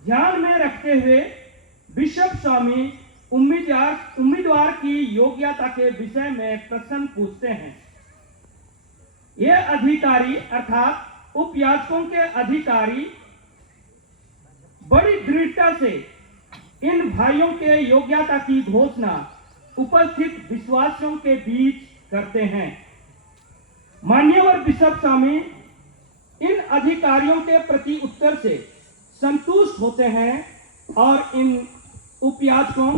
ध्यान में रखते हुए बिशप स्वामी उम्मीदवार की योग्यता के विषय में प्रश्न पूछते हैं। ये अधिकारी अर्थात उपयाचकों के अधिकारी बड़ी दृढ़ता से इन भाइयों के योग्यता की घोषणा उपस्थित विश्वासियों के बीच करते हैं। मान्यवर बिशप स्वामी इन अधिकारियों के प्रति उत्तर से संतुष्ट होते हैं और इन उपयाचकों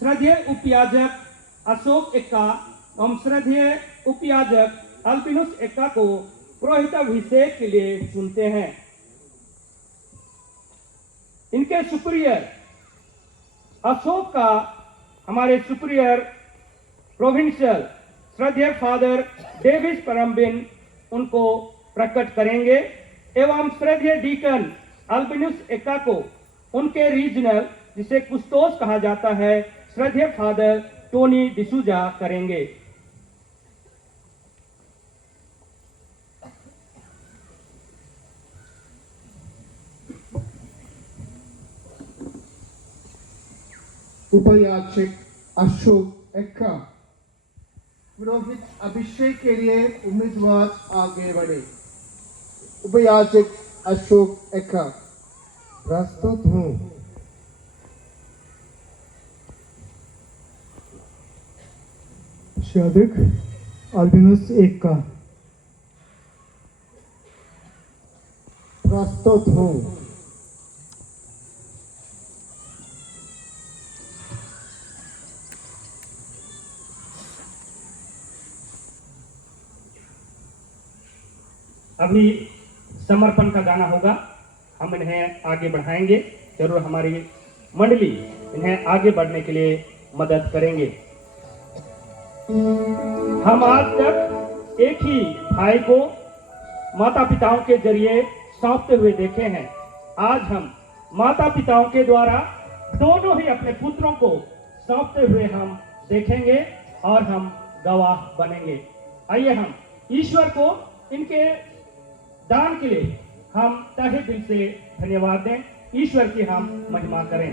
श्रद्धेय उपयाजक अशोक एक्का एवं श्रद्धेय उपयाजक अल्पिनुस एक्का को पुरोहिताभिषेक के लिए चुनते हैं। इनके सुपीरियर अशोक का हमारे सुपीरियर प्रोविंशियल श्रद्धेय फादर डेविस परम्बिन उनको प्रकट करेंगे एवं श्रद्धेय डीकन अल्बिनुस एक्का को उनके रीजनल जिसे कुस्तोस कहा जाता है श्रद्धेय फादर टोनी डिसूजा करेंगे। उपयाचक अशोक एक्का पुरोहित अभिषेक के लिए उम्मीदवार आगे बढ़े। उपयाचक अशोक एक्का प्रस्तुत हूँ। शादिक अल्बिनुस एक्का प्रस्तुत हूँ। अभी समर्पण का गाना होगा, हम इन्हें आगे बढ़ाएंगे। जरूर हमारी मंडली इन्हें आगे बढ़ने के लिए मदद करेंगे। हम आज तक एक ही भाई को माता पिताओं के जरिए सौंपते हुए देखे हैं। आज हम माता पिताओं के द्वारा दोनों ही अपने पुत्रों को सौंपते हुए हम देखेंगे और हम गवाह बनेंगे। आइए हम ईश्वर को इनके दान के लिए हम तहे दिल से धन्यवाद दें, ईश्वर की हम महिमा करें।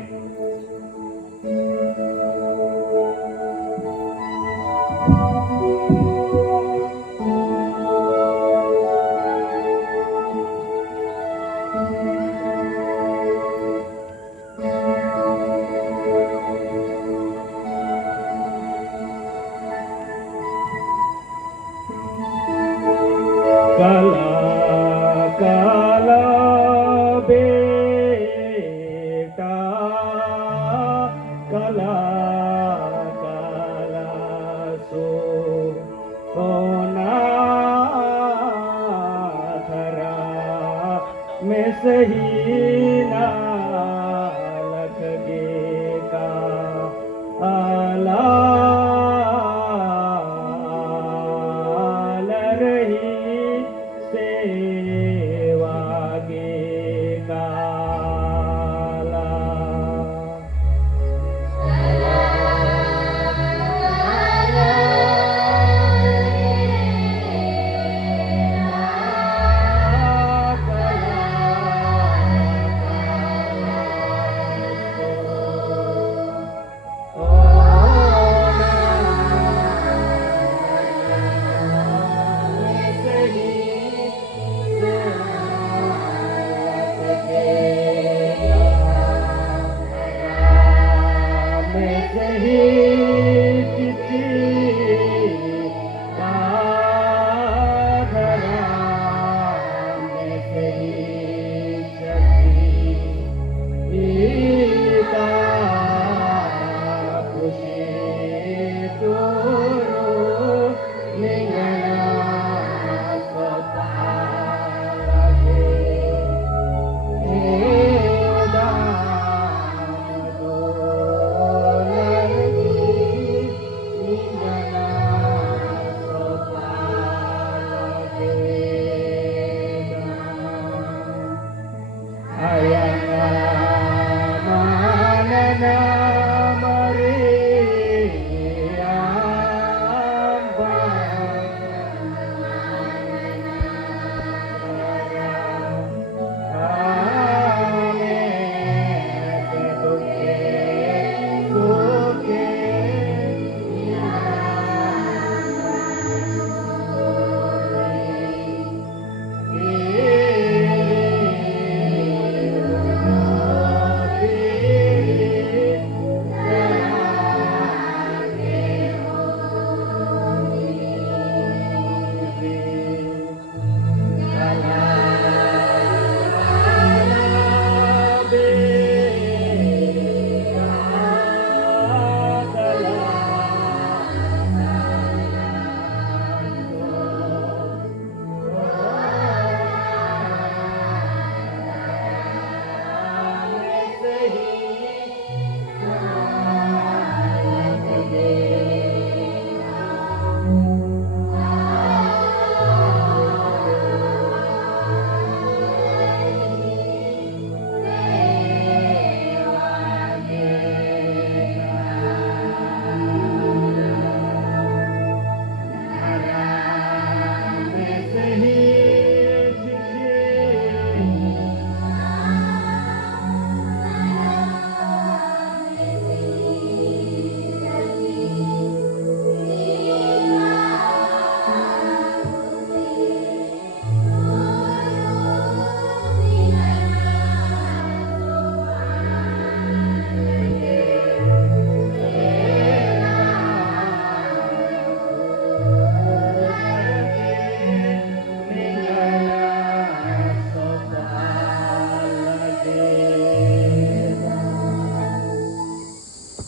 काला बेटा काला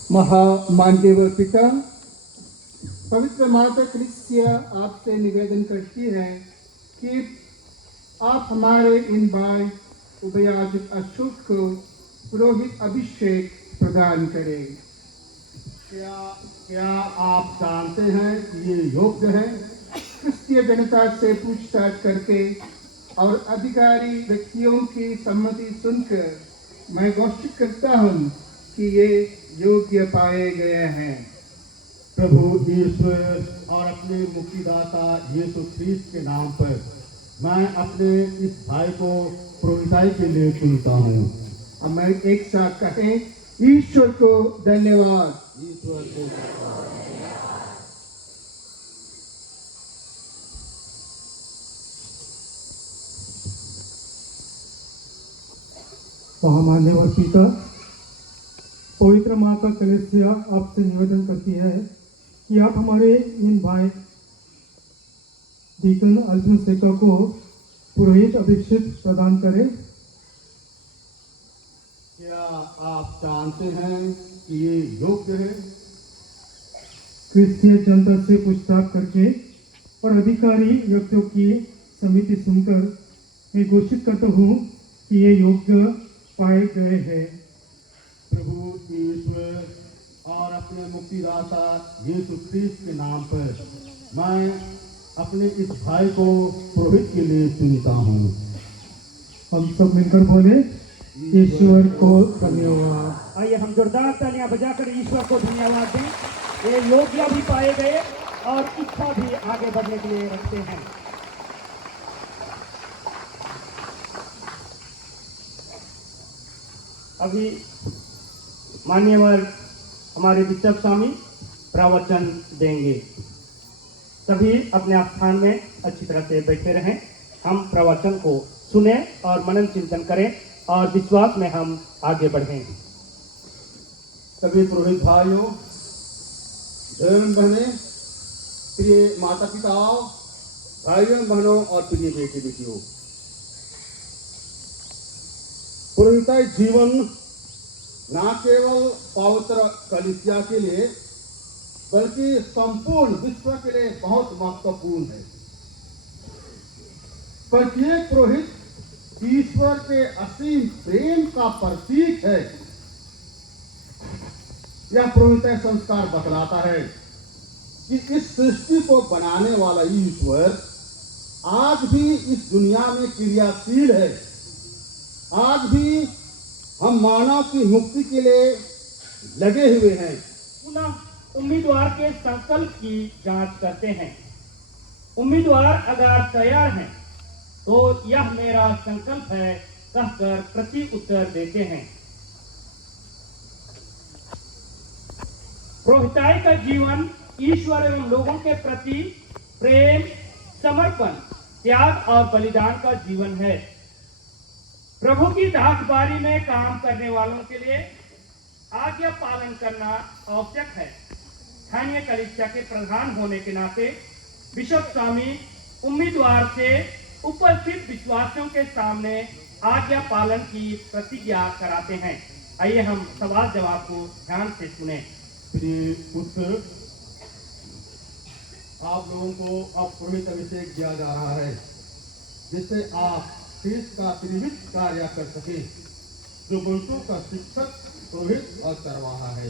महामान्यवर पिता, पवित्र माता कलीसिया आपसे निवेदन करती है कि आप हमारे इन भाई उभयाजित अशोक को पुरोहित अभिषेक प्रदान करें। क्या आप जानते हैं कि ये योग्य है? क्रिस्तीय जनता से पूछताछ करके और अधिकारी व्यक्तियों की सम्मति सुनकर मैं घोषित करता हूँ कि ये योग्य पाए गए हैं। प्रभु ईश्वर और अपने मुक्तिदाता यीशु ख्रीस्त के नाम पर मैं अपने इस भाई को पुरोहिताई के लिए चुनता हूँ। अब मैं एक साथ कहें, ईश्वर को धन्यवाद। ईश्वर को महामान्यवर पिता, पवित्र माँ का कलीसिया आपसे निवेदन करती है कि आप हमारे इन भाई डीकन अल्फिनस एक्का को पुरोहित अभिषेक प्रदान करें। क्या आप जानते हैं कि ये योग्य है? क्रिस्तीय जनता से पूछताछ करके और अधिकारी व्यक्तियों की समिति सुनकर मैं घोषित करता हूँ कि ये योग्य पाए गए हैं। प्रभु ईश्वर और अपने मुक्तिदाता यीशु ख्रीस्त के नाम पर मैं अपने इस भाई को पुरोहित के लिए चुनता हूँ। हम सब मिलकर बोले, ईश्वर को धन्यवाद। आइए हम जोरदार तालियां बजाकर ईश्वर को धन्यवाद दें। ये योग्य भी पाए गए और इच्छा भी आगे बढ़ने के लिए रखते हैं। अभी मान्यवर हमारे बिशप स्वामी प्रवचन देंगे। सभी अपने स्थान में अच्छी तरह से बैठे रहें। हम प्रवचन को सुने और मनन चिंतन करें और विश्वास में हम आगे बढ़ें। सभी पुरोहित भाइयों, बहन बहनें, प्रिय माता पिताओं, भाइयों बहनों और प्रिय बेटे बेटियों, पुरोहिताई जीवन न केवल पवित्र कलीसिया के लिए बल्कि संपूर्ण विश्व के लिए बहुत महत्वपूर्ण है। प्रत्येक पुरोहित ईश्वर के असीम प्रेम का प्रतीक है। यह पुरोहिताई संस्कार बतलाता है कि इस सृष्टि को बनाने वाला ईश्वर आज भी इस दुनिया में क्रियाशील है। आज भी हम मानव की मुक्ति के लिए लगे हुए हैं। पुनः उम्मीदवार के संकल्प की जांच करते हैं। उम्मीदवार अगर तैयार हैं तो यह मेरा संकल्प है कहकर प्रति उत्तर देते हैं। पुरोहिताई का जीवन ईश्वर एवं लोगों के प्रति प्रेम, समर्पण, त्याग और बलिदान का जीवन है। प्रभु की दासबारी में काम करने वालों के लिए आज्ञा पालन करना आवश्यक है। स्थानीय कलीसिया के प्रधान होने के नाते बिशप स्वामी उम्मीदवार से उपस्थित विश्वासियों के सामने आज्ञा पालन की प्रतिज्ञा कराते हैं। आइए हम सवाल जवाब को ध्यान से सुने। प्रिय पुत्र, आप लोगों को अब पुरोहित अभिषेक दिया जा रहा है, जिससे आप ख्रीस्त का त्रिविध कार्य कर सके, जो पुरुषों का शिक्षक, पुरोहित और चरवाहा है।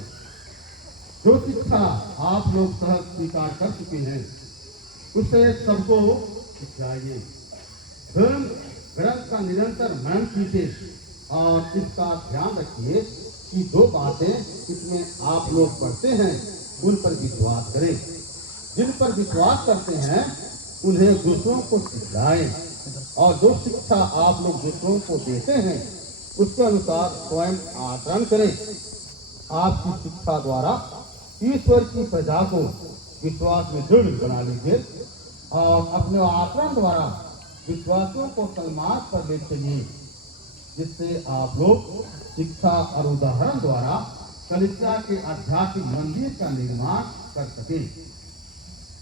जो शिक्षा आप लोग सहज स्वीकार कर चुके हैं, उससे सबको सिखाइए। धर्म ग्रंथ का निरंतर मनन कीजिए और इसका ध्यान रखिए कि जो बातें इसमें आप लोग पढ़ते हैं उन पर विश्वास करें। जिन पर विश्वास करते हैं उन्हें दूसरों को सिखाएं और जो शिक्षा आप लोग दूसरों को देते हैं उसके अनुसार स्वयं आचरण करें। आपकी शिक्षा द्वारा ईश्वर की प्रजा को विश्वास में दृढ़ बना लीजिए और अपने आचरण द्वारा विश्वासियों को सन्मार्ग पर ले चलिए, जिससे आप लोग शिक्षा और उदाहरण द्वारा कलीसिया के आध्यात्मिक मंदिर का निर्माण कर सके।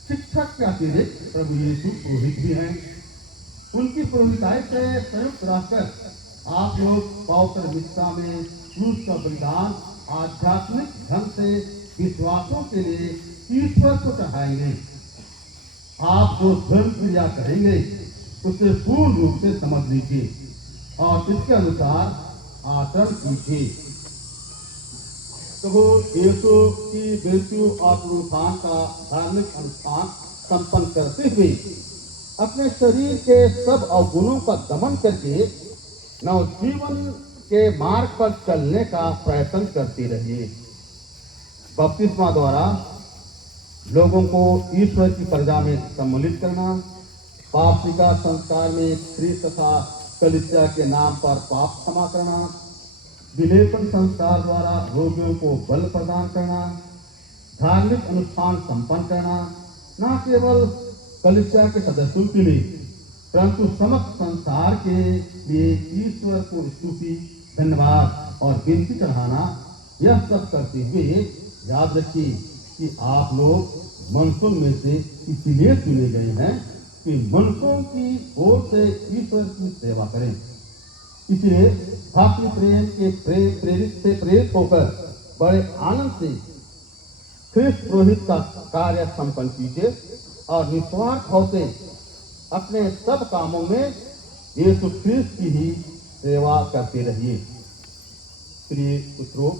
शिक्षक के अतिरिक्त प्रभु यीशु पुरोहित भी हैं। उनकी पुरोहिताई से संयुक्त रहकर आप लोग पवित्र मिस्सा में क्रूस का बलिदान आध्यात्मिक ढंग से विश्वासों के लिए ईश्वर को चढ़ाएंगे। आप जो धर्म क्रिया करेंगे उसे पूर्ण रूप से समझ लीजिए और इसके अनुसार आचरण कीजिए। प्रभु यीशु की मृत्यु और पुनरुत्थान का धार्मिक अनुष्ठान संपन्न करते हुए अपने शरीर के सब अवगुणों का दमन करके नवजीवन के मार्ग पर चलने का प्रयत्न करते रहिए। बपतिस्मा द्वारा लोगों को ईश्वर की प्रजा में सम्मिलित करना, पापिका संस्कार में ख्रीस्त तथा कलीसिया के नाम पर पाप क्षमा करना, विलेपन संस्कार द्वारा रोगियों को बल प्रदान करना, धार्मिक अनुष्ठान संपन्न करना, न केवल कलीसिया के सदस्यों के लिए परंतु समस्त संसार के लिए ईश्वर को स्तुति, धन्यवाद और विनती चढ़ाना, यह सब करते हुए याद रखिए कि आप लोग मनुष्यों में से इसलिए चुने गए हैं कि मनुष्यों की ओर से ईश्वर की सेवा करें। इसलिए भक्ति प्रेम के प्रेरित होकर बड़े आनंद से ख्रिस्त पुरोहित का कार्य संपन्न कीजिए और निस्वार्थ भाव से अपने सब कामों में यीशु ख्रिस्त की ही सेवा करते रहिए। प्रिय पुत्रों,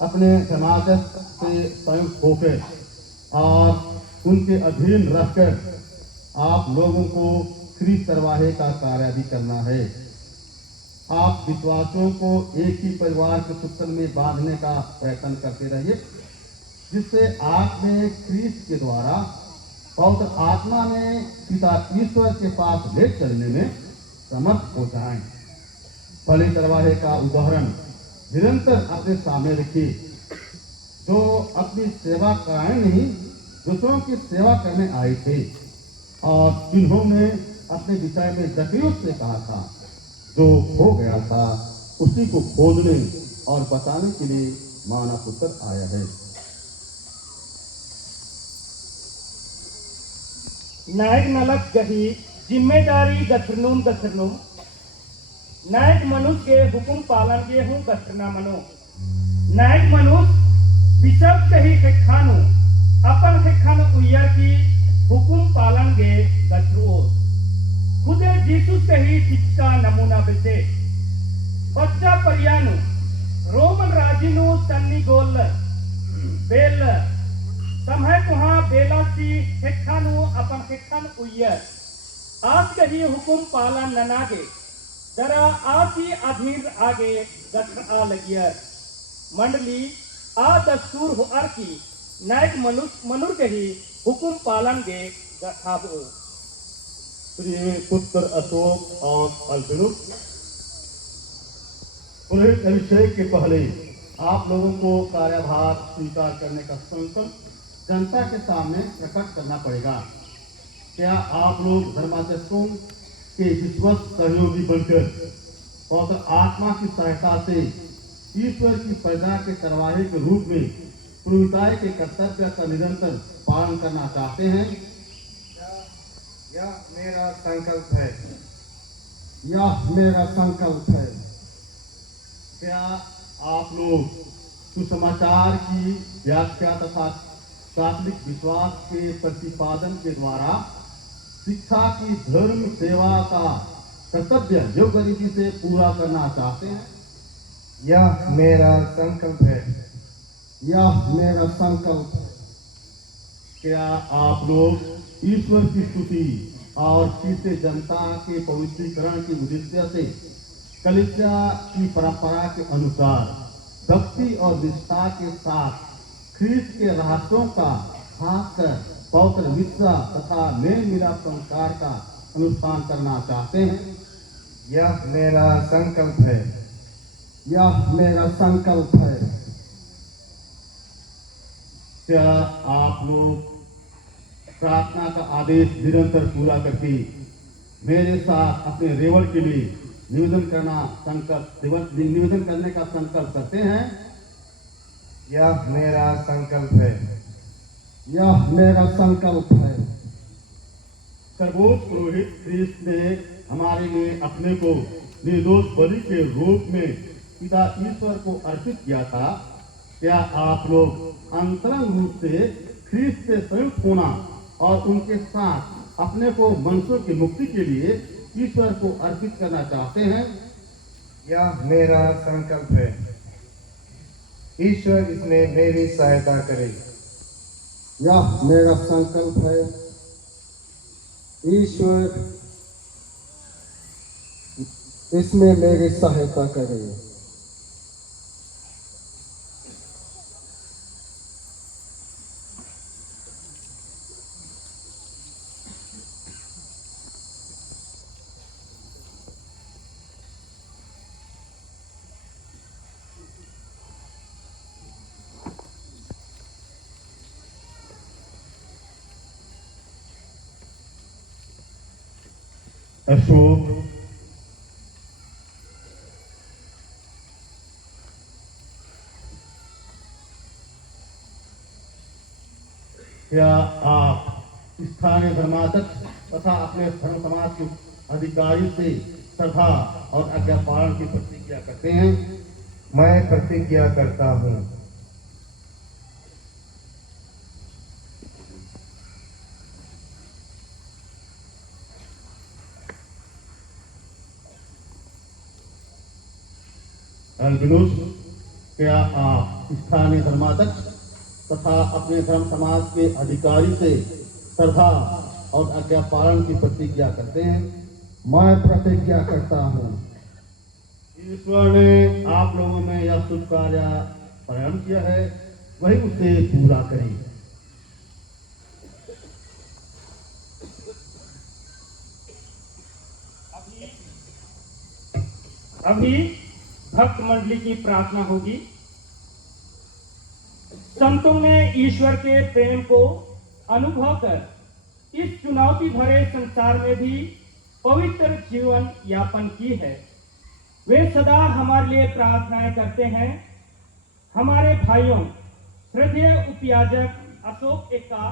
अपने समाजक से संयुक्त होकर और उनके अधीन रखकर आप लोगों को ख्रीस्त करवाहे का कार्य भी करना है। आप विश्वासियों को एक ही परिवार के सूत्र में बांधने का प्रयत्न करते रहिए, जिससे आप में ख्रीस्त के द्वारा पवित्र आत्मा में पिता ईश्वर के पास ले चलने में समर्थ हो जाएं। बलि करवाहे का उदाहरण निरंतर अपने सामने रखिए, जो अपनी सेवा कराए नहीं, दूसरों की सेवा करने आए थे और जिन्होंने अपने विषय में जकरियस से कहा था, जो हो गया था उसी को खोजने और बताने के लिए मानव पुत्र आया है। नायक नलक गही जिम्मेदारी गथरनुम नायक मनुष्य के हुकुम पालन के हूँ गथरना मनो नायक मनुष्य बिशप कही खानु अपन खान उयर की हुकुम पालन गे गथरो खुदे जीसुस कही शिक्षा नमूना बिसे बच्चा परियानु रोमन राजिनु तन्नी गोल बेल समय कुहा बेलासी हेखानु अपन हेखान उयर आज कही हुकुम पालन ननागे जरा आसी अधीर आगे गठर आ लगियर मंडली आ दस्तूर हो अर्की नायक मनुर कही हुकुम पालन गे गठाबो। प्रिय पुत्र अशोक और अल्पिनुस, पुरोहित अभिषेक के पहले आप लोगों को कार्यभार स्वीकार करने का संकल्प जनता के सामने प्रकट करना पड़ेगा। क्या आप लोग धर्माचर्यों के विश्वस्त सहयोगी बनकर और आत्मा की सहायता से ईश्वर की प्रजा के करवाहे के रूप में पुरोहिताई के कर्तव्य का निरंतर पालन करना चाहते हैं? यह मेरा संकल्प है। यह मेरा संकल्प है। क्या आप लोग सुसमाचार की व्याख्या तथा कैथोलिक विश्वास के प्रतिपादन के द्वारा शिक्षा की धर्म सेवा का कर्तव्य योग्य रीति से पूरा करना चाहते हैं? यह मेरा संकल्प है। यह मेरा संकल्प है। क्या आप लोग ईश्वर की स्तुति और फिर जनता के पवित्रीकरण के उद्देश्य से कलीसिया की परंपरा के अनुसार भक्ति और निष्ठा के साथ ख्रीस्त के रहस्यों का खासकर पवित्र मिश्रा तथा मेल मिलाप संस्कार का अनुष्ठान करना चाहते हैं? यह मेरा संकल्प है। यह मेरा संकल्प है। क्या आप लोग प्रार्थना का आदेश निरंतर पूरा करके मेरे साथ अपने रेवल के लिए निवेदन करने का संकल्प करते हैं? यह मेरा संकल्प है। यह मेरा संकल्प है। सर्वोच्च पुरोहित ख्रीस्त ने हमारे लिए अपने को निर्दोष बलि के रूप में पिता ईश्वर को अर्पित किया था, क्या आप लोग अंतरंग रूप से ख्रीस्त से संयुक्त होना और उनके साथ अपने को मनुष्यों की मुक्ति के लिए ईश्वर को अर्पित करना चाहते हैं? यह मेरा संकल्प है। ईश्वर इसमें मेरी सहायता करे। यह मेरा संकल्प है। ईश्वर इसमें मेरी सहायता करे। अशोक, क्या आप स्थानीय धर्माध्यक्ष तथा अपने धर्म समाज के अधिकारी से श्रद्धा और आज्ञा पालन की प्रतिज्ञा करते हैं? मैं प्रतिज्ञा करता हूँ। अल्बिनोस, क्या आप स्थानीय धर्माध्यक्ष तथा अपने धर्म समाज के अधिकारी से श्रद्धा और आज्ञा पालन की प्रतिज्ञा करते हैं? मैं प्रतिज्ञा करता हूँ। ईश्वर ने आप लोगों में यह शुभ कार्य प्रारंभ किया है, वही उसे पूरा करें। अभी भक्त मंडली की प्रार्थना होगी। संतों ने ईश्वर के प्रेम को अनुभव कर इस चुनौती भरे संसार में भी पवित्र जीवन यापन की है। वे सदा हमारे लिए प्रार्थनाएं करते हैं। हमारे भाइयों श्रद्धेय उपयाजक अशोक एक्का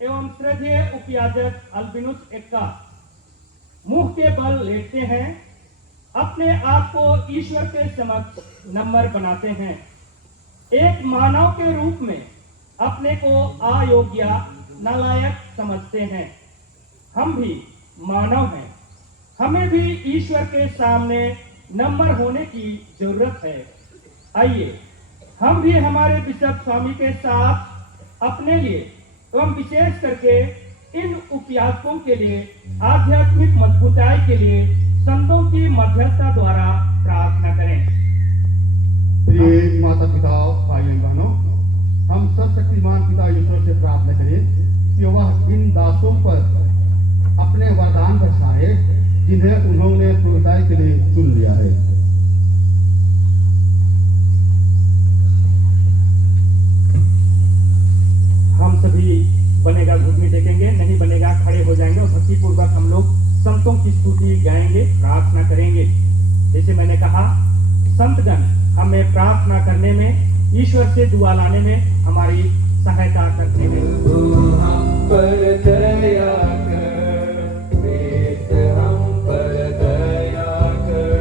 एवं श्रद्धेय उपयाजक अल्बिनुस एक्का मुंह के बल लेटते हैं, अपने आप को ईश्वर के समक्ष नम्र बनाते हैं। एक मानव के रूप में अपने को अयोग्य नालायक समझते हैं। हम भी मानव हैं, हमें भी ईश्वर के सामने नम्र होने की जरूरत है। आइए हम भी हमारे बिशप स्वामी के साथ अपने लिए एवं विशेष करके इन उपयाजकों के लिए आध्यात्मिक मजबूताई के लिए संतों की मध्यस्थता द्वारा प्रार्थना करें। प्रिय माता पिता, भाई बहनों, हम सर्वशक्तिमान पिता ईश्वर से प्रार्थना करें कि वह इन दासों पर अपने वरदान बरसाए जिन्हें उन्होंने प्रभुताई के लिए चुन लिया है। हम सभी बनेगा घुटने टेकेंगे, नहीं बनेगा खड़े हो जाएंगे और भक्तिपूर्वक हम लोग संतों की स्तुति गाएंगे, प्रार्थना करेंगे। जैसे मैंने कहा, संतगण हमें प्रार्थना करने में, ईश्वर से दुआ लाने में हमारी सहायता करते हैं। हम पर दया कर, प्रीत हम पर दया कर,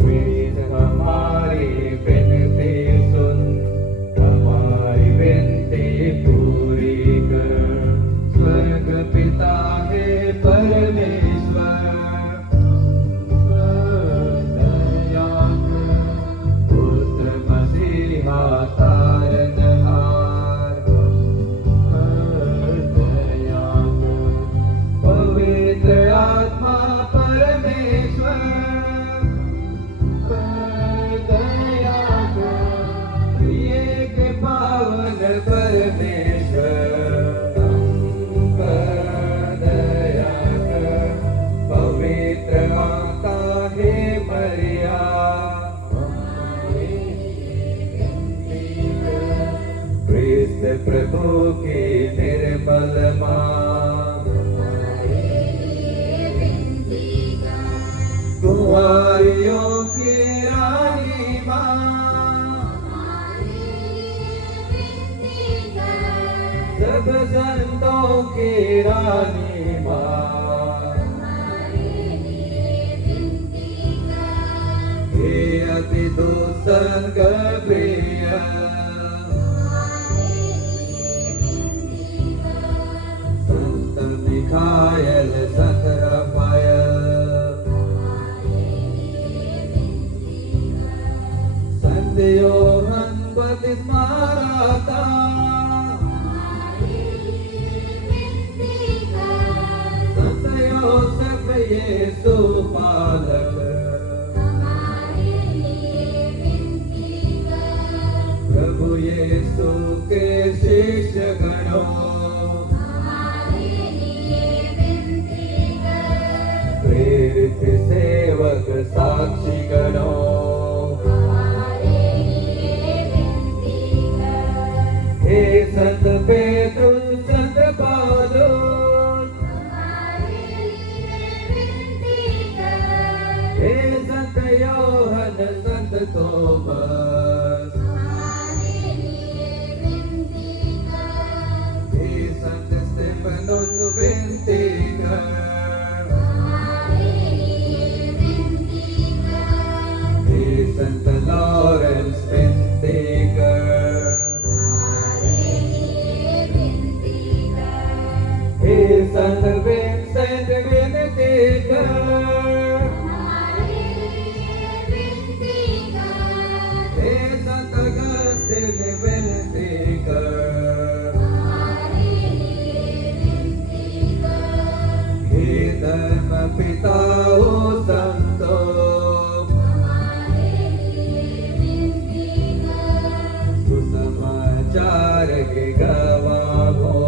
प्रीत हमारी विनती सुन, हमारी विनती पूरी कर। स्वर्ग पिता है परमेश्वर, दया कर, पुत्र मसीहा तारनहार, दया कर, पवित्र आत्मा परमेश्वर, दया कर, एक पावन परमेश्वर, दया कर, पवित्र माता हे मरिया, क्रिस्त प्रभु की निर्मल मां, कुंवारियों की रानी मां, सब संतों की रानी मां, हे अति दुसंग प्रिय संत मिखायल संत रफायल संत योहन बपतिस्माता संत योसेफ यीशु पालक प्रभु यीशु के शिष्य गणों प्रेरित सेवक साक्षी गणों हे संत पेट्रुस संत पौलुस हे संत योहन संत थोमस हे संत स्टेफनोस विनती कर हे संत लॉरेंस विनती कर हे संत विंसेंट विनती कर हे संत अगस्तिन विनती कर हे धर्म पिताओ संतों सुसमाचार के गवाहों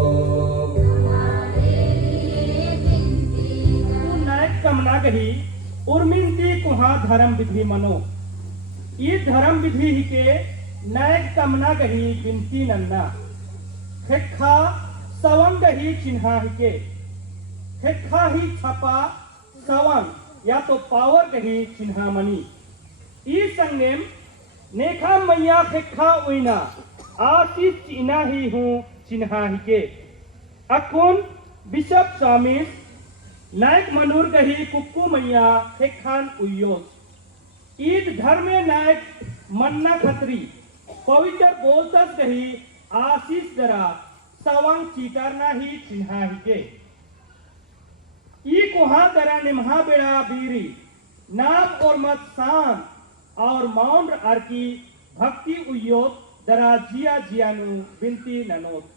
नायक कमना गही उर्मिंती कुहा धर्म विधि मनो ये धर्म विधि ही के नायक कमना गही बिनती नन्ना खेखा सवंग ही चिन्हा ही के खेखा ही छपा सवंग या तो पावर गही चिन्हा मनी ई संगेम नेखा मैया खेखा उइना आशीष चिन्हा ही हूँ चिन्हा ही के अकुन बिशप स्वामीस नायक मनूर गही कुक्कू मैया खेखान उयोस ईद धर्म नायक मन्ना खत्री पवित्र बोलतस गही आशीष दरा सवंग चीटरना ही चिन्हा ही के ई कोहा दरा निमहा बेड़ा बीरी नाम और मत शान और माउंट आरकी भक्ति उयोत दरा जिया जियानु बिनती ननोत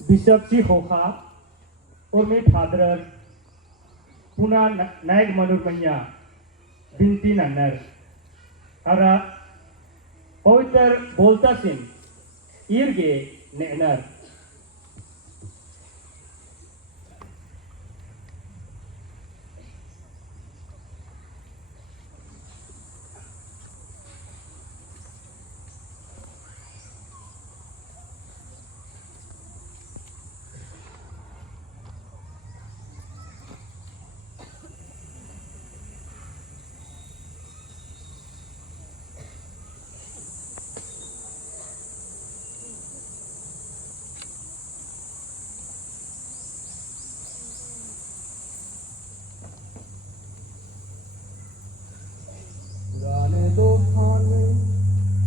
बिशप जी होखा और मैं फादर पुना नायक मनोर मैया बिनती नन्नर और पवित्र बोलता सिंह ईरगे नेनर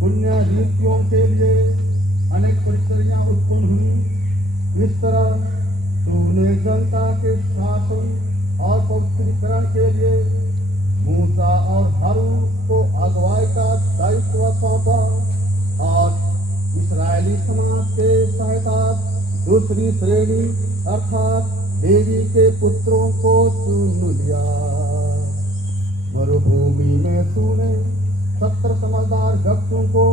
पुण्य रीतियों के लिए अनेक परिस्थितियां उत्पन्न हुई। इस तरह तूने जनता के शासन और पवित्रीकरण के लिए मूसा और हारून को अगुवाई का दायित्व सौंपा और इस्राएली समाज के सहायता दूसरी श्रेणी अर्थात देवी के पुत्रों को चुन लिया। मरुभूमि में तूने 70 समझदार भक्तों को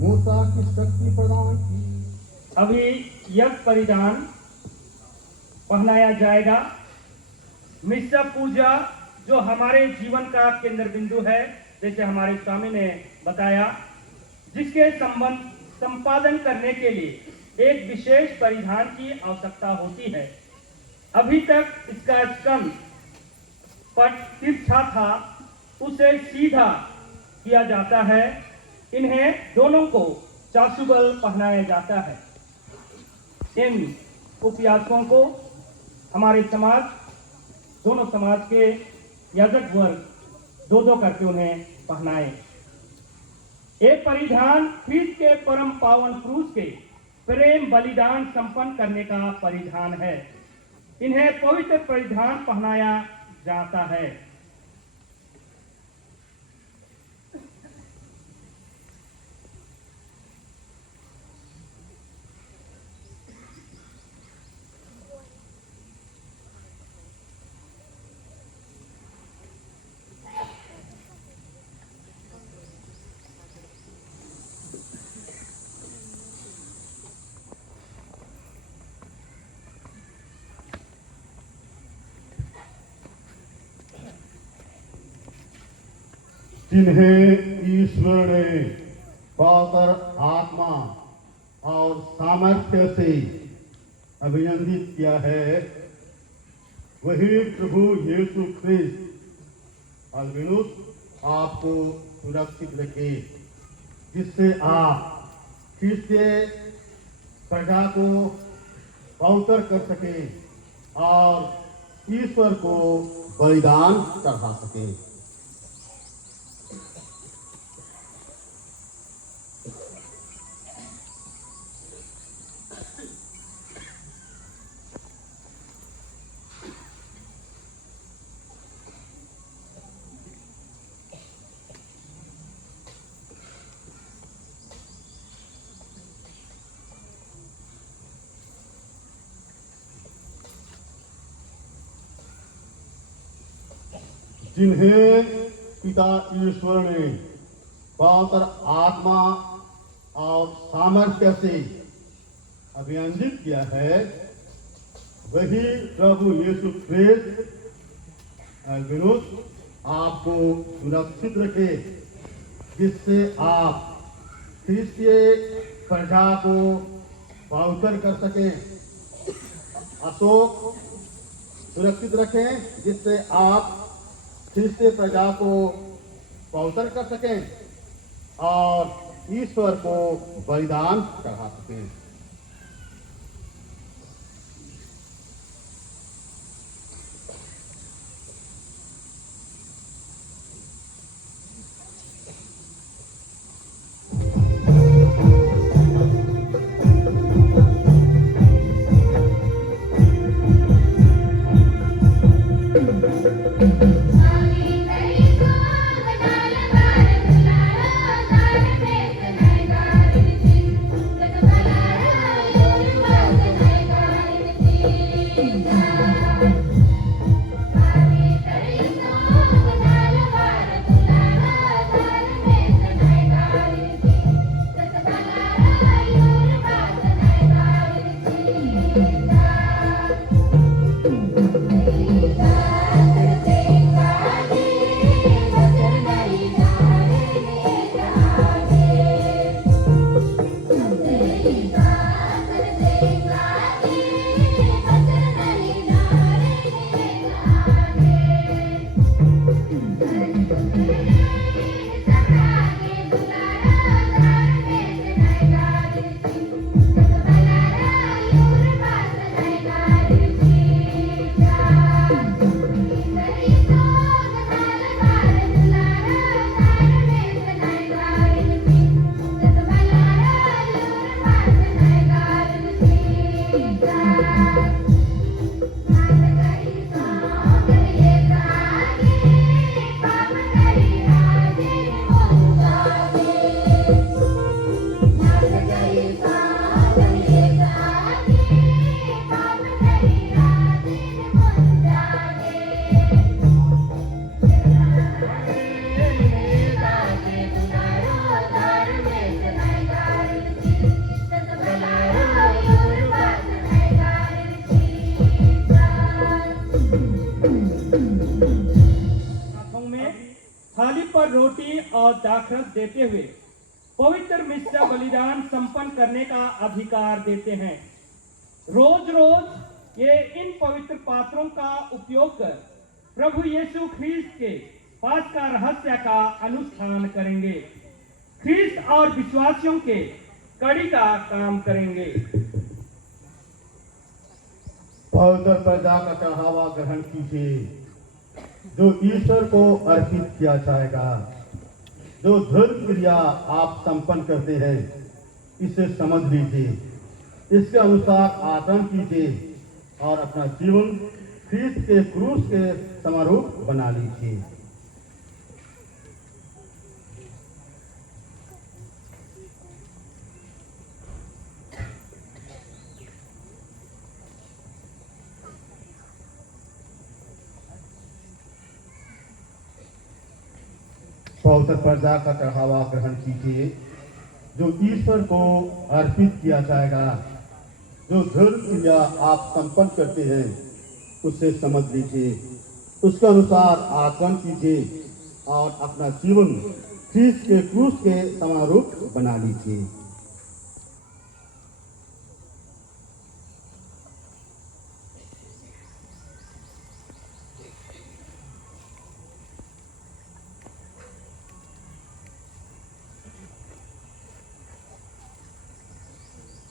मूसा की शक्ति प्रदान की। अभी यज्ञ परिधान पहनाया जाएगा। मिश्र पूजा जो हमारे जीवन का केंद्र बिंदु है, जैसे हमारे स्वामी ने बताया, जिसके संपादन करने के लिए एक विशेष परिधान की आवश्यकता होती है। अभी तक इसका स्कंद पट तिरछा था, उसे सीधा किया जाता है। इन्हें दोनों को चासुबल पहनाया जाता है। इन उपयासकों को हमारे समाज, दोनों समाज के याजक वर्ग दो करके उन्हें पहनाए। एक परिधान ख्रीस्त के परम पावन क्रूस के प्रेम बलिदान संपन्न करने का परिधान है। इन्हें पवित्र परिधान पहनाया जाता है। जिन्हें ईश्वर ने पवित्र आत्मा और सामर्थ्य से अभिनंदित किया है, वही प्रभु यीशु ख्रिस्त अल्बिनुस आपको सुरक्षित रखे, जिससे आप ख्रिस्त के प्रजा को पवित्र कर सके और ईश्वर को बलिदान चढ़ा सके। जिन्हें पिता ईश्वर ने पवित्र आत्मा और सामर्थ्य से अभिनंदित किया है, वही प्रभु यीशु ख्रिस्त अल्बिनुस आपको सुरक्षित रखे, जिससे आप ख्रिस्तीय प्रजा को पवित्र कर सकें। अशोक सुरक्षित रखें, जिससे आप ख्रिस्तीय प्रजा को पवित्र कर सकें और ईश्वर को बलिदान चढ़ा सकें। Thank you. थाली पर रोटी और दाखरस देते हुए पवित्र मिश्र बलिदान संपन्न करने का अधिकार देते हैं। रोज रोज ये इन पवित्र पात्रों का उपयोग कर प्रभु यीशु ख्रीस्त के पास्का रहस्य का अनुष्ठान करेंगे, ख्रीस्त और विश्वासियों के कड़ी का काम करेंगे। पवित्र प्रजा का चढ़ावा ग्रहण कीजिए, जो ईश्वर को अर्पित किया जाएगा। जो धर्म क्रिया आप संपन्न करते हैं, इसे समझ लीजिए, इसके अनुसार आचरण कीजिए और अपना जीवन ख्रीस्त के क्रूस के समारूप बना लीजिए। पवित्र प्रजा का चढ़ावा ग्रहण कीजिए, जो ईश्वर को अर्पित किया जाएगा। जो धर्म क्रिया आप संपन्न करते हैं, उसे समझ लीजिए, उसके अनुसार आचरण कीजिए और अपना जीवन ख्रीस्त के क्रूस के समारूप बना लीजिए।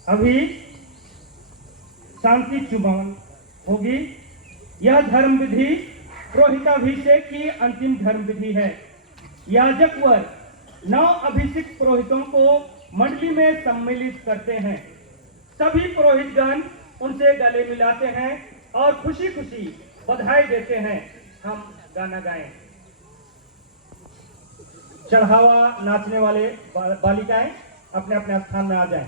अभी शांति चुमावन होगी। यह धर्म विधि पुरोहिताभिषेक की अंतिम धर्म विधि है। याजक वर 9 अभिषिक्त पुरोहितों को मंडली में सम्मिलित करते हैं। सभी पुरोहितगण उनसे गले मिलाते हैं और खुशी खुशी बधाई देते हैं। हम गाना गाएं। चढ़ावा नाचने वाले बालिकाएं अपने अपने स्थान में आ जाएं।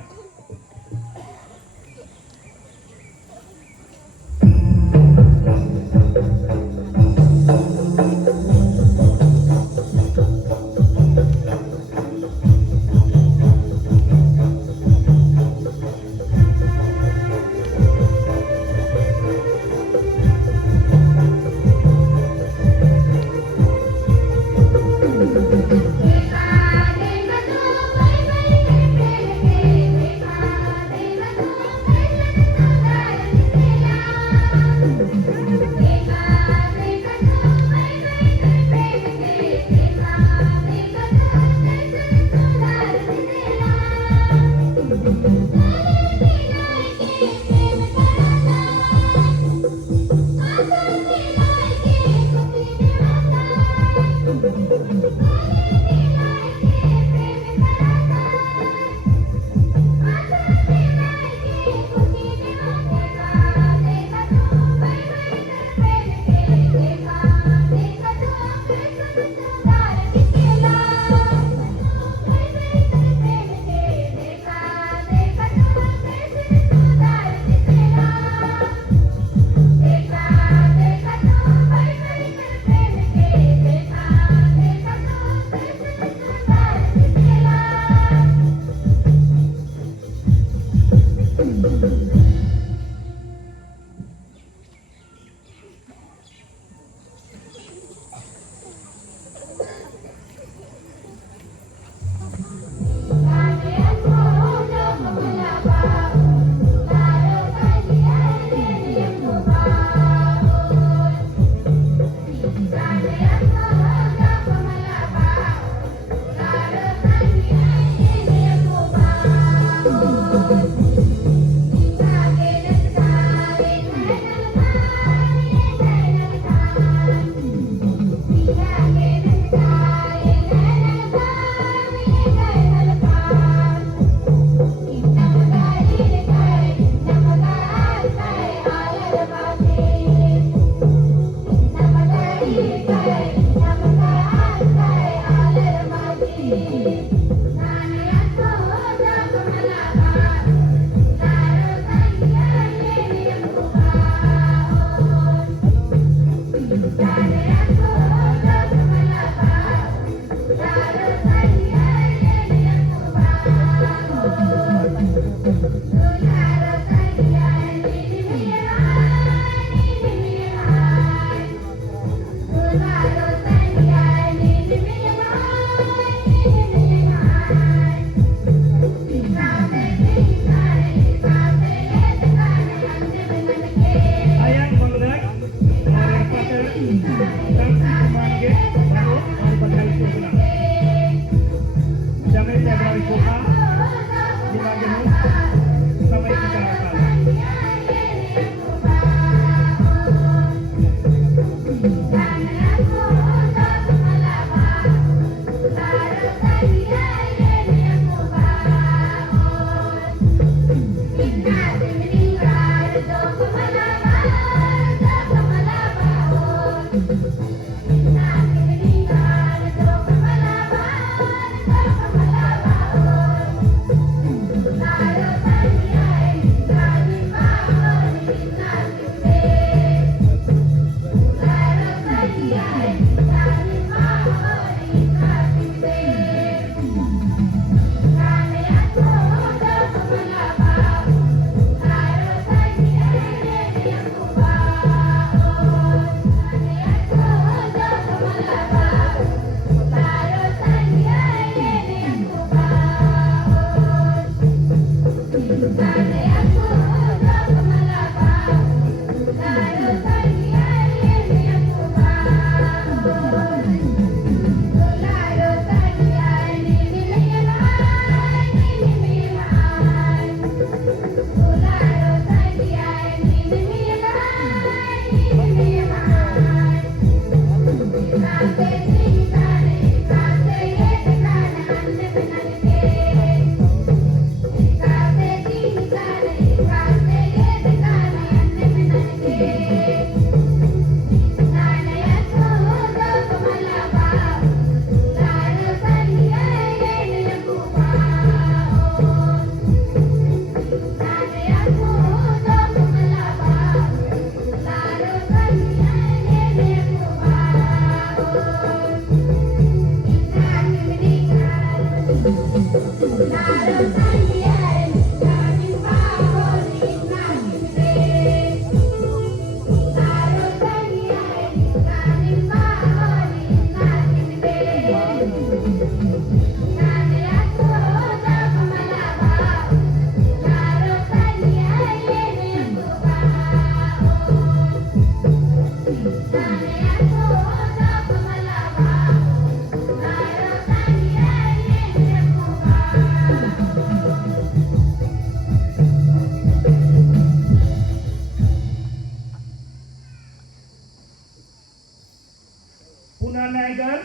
पुन्हा न्यायगर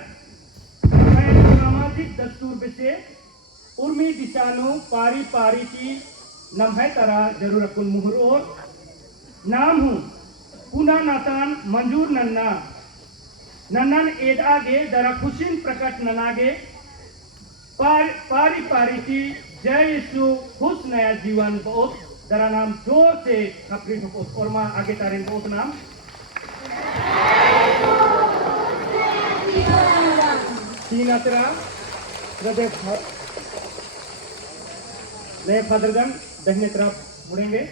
सामाजिक दस्तूर बिसे उर्मी दिशानु पारी पारी की नम्हे तरा जरूर कुन मुहर और नाम हूँ पुना नातान मंजूर नन्ना नन्नन एद आगे दरा खुशिन प्रकट ननागे पारी पारी की जय यीशु खुश नया जीवन बहुत दरा नाम जोर से खपरी ठोकोस और माँ आगे तारे बहुत नाम तीन अतरा हृदय नए फादरगन दहने तरफ मुड़ेंगे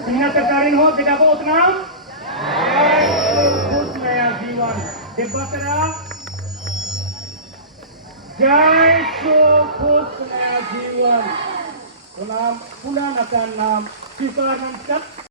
तीन अतरकारीन हो जगह बहुत नाम खुश नया जीवन देवतरा जय सो खुश नया जीवन तो नाम पुनः नाम स्वीकार